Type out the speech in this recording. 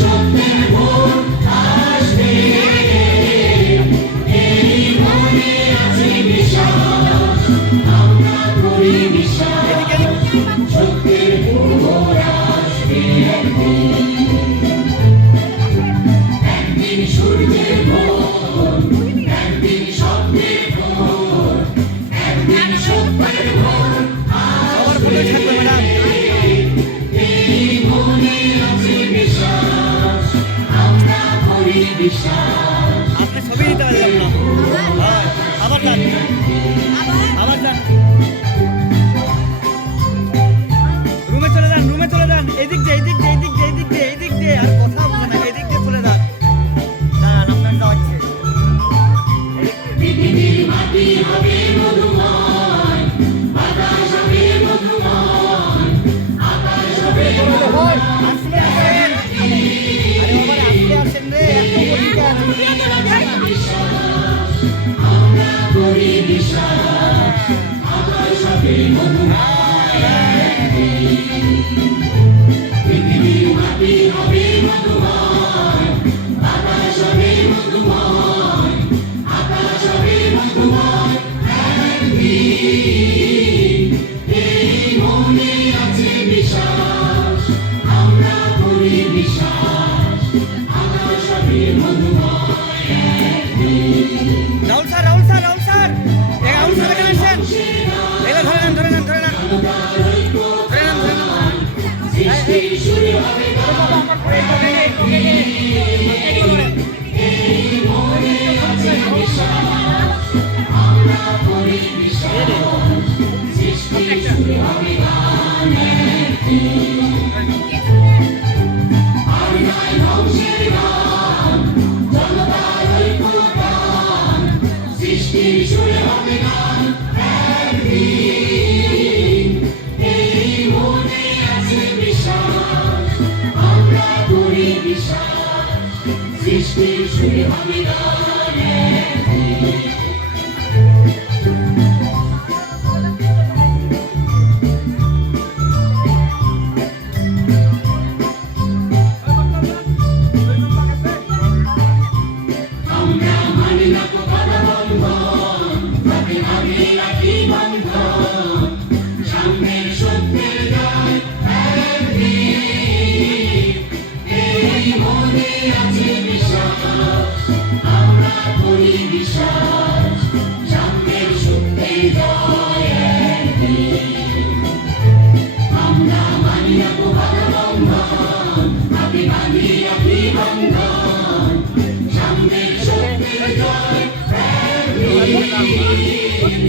সত্যের ভোর আসবে, এই মনে আছে বিশ্বাস, আমরা করি বিশ্বাস, সত্যের ভোর আসবে একদিন সূর্যের ভোর, একদিন স্বপ্নের ভোর, একদিন সত্যের ভোর আসবে, এই মনে আছে বিশ্বাস, আমরা করি বিশ্বাস। আপনি ছবি দিতে পারলাম না, আবার যান, আবার যান, রুমে চলে যান, রুমে চলে যান, এদিক দিয়ে এদিক দিয়ে এদিক দিয়ে এদিক দিয়ে এদিক দিয়ে, আর কথা বলছে না, এদিক দিয়ে চলে যান, দাঁড়ান আপনার যাওয়াচ্ছে। পৃথিবীর মাটি হবে মধুময়, বাতাস হবে মধুময়, আকাশ হবে মধুময়। আসলে আসেন, আরে বাবা আসলে আসেন রে, এত পরীক্ষা বিশ্বাস, আমরা করি বিশ্বাস, আকাশ হবে মধুময়। পৃথিবীর মাটি হবে মধুময়, বাতাস হবে মধুময়, আকাশ হবে মধুময়। একদিন এই মনে আছে বিশ্বাস, আমরা করি বিশ্বাস, আকাশ হবে মধুময়। Rahul sir, Rahul sir, Rahul sir, এই রাহুল স্যার এখানে আসেন, এগুলো ধরে নেন, ধরে নেন, ধরে নেন, ধরে নেন, ধরে নেন। সৃষ্টি শুরু হবে এই মনে আছে বিশ্বাস, আমরা করি বিশ্বাস, সৃষ্টি শুরু হবে গান একদিন। আর নয় ধ্বংসের গান, জনতার ঐক্যগান, সৃষ্টি শুরু হবে গান একদিন। এই মনে আছে বিশ্বাস, আমরা করি বিশ্বাস, সৃষ্টি শুরু হবে গান একদিন। আমরা মানি না তো বাধা বন্ধন, ভাবে ভাবে রাখি বন্ধন, সামনের সত্যের জয় একদিন। এই মনে আছে বিশ্বাস, আমরা করি বিশ্বাস, সামনের সত্যের জয় একদিন। আমরা মানি না তো বাধা বন্ধন, ভাবে ভাবে রাখি বন্ধন, সামনের সত্যের জয় একদিন।